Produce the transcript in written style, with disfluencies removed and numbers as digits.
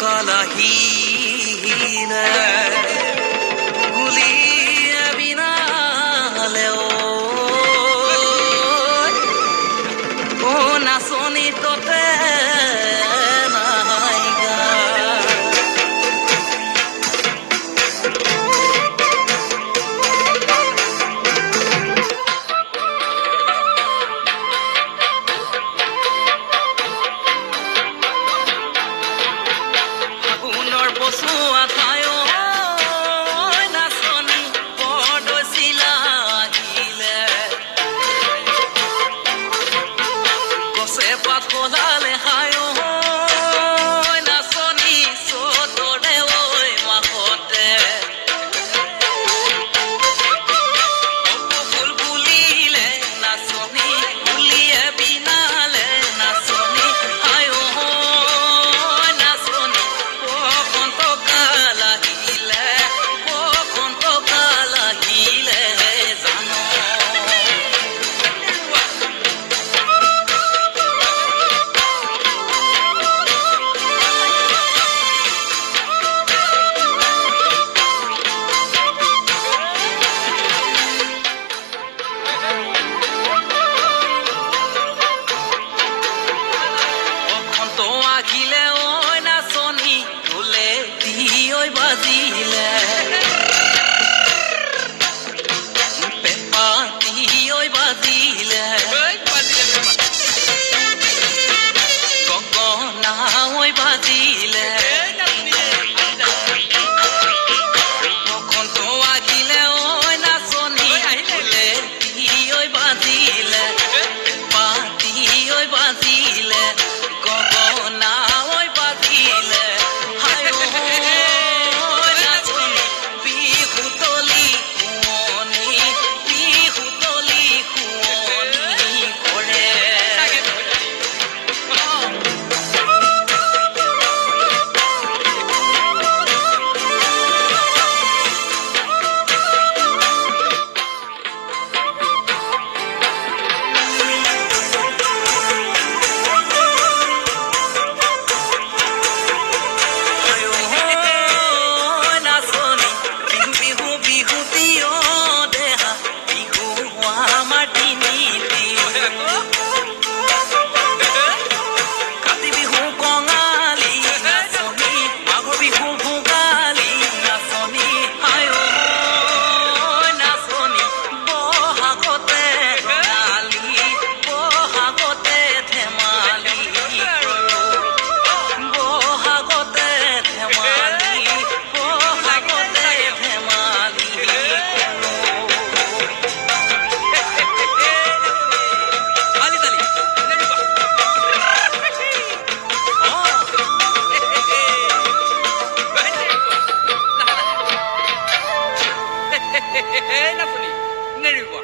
কালাহিলে গুলিয়ে বিনালে ও নাচনি ততে বসুয়া ঠাই নাচনি পৰদৈচিলা আহিলে গছে পাত সজালে খাই নাচনি চতৰে মাকতে ফুল বুলিলে নাচনি বুলিয়ে বিনালে নাচনি খাই নাচনি আহিলে ঐ নাচনি ঢোলে দিঐ বাজিলে পেঁপা দিঐ বাজিলে গগনা ঐ বাজিলে বসন্ত আহিলে ঐ নাচনি ঢোলে দিঐ বাজিলে পেঁপা দিঐ বাজিলে গগনা নাচনি নেৰিবা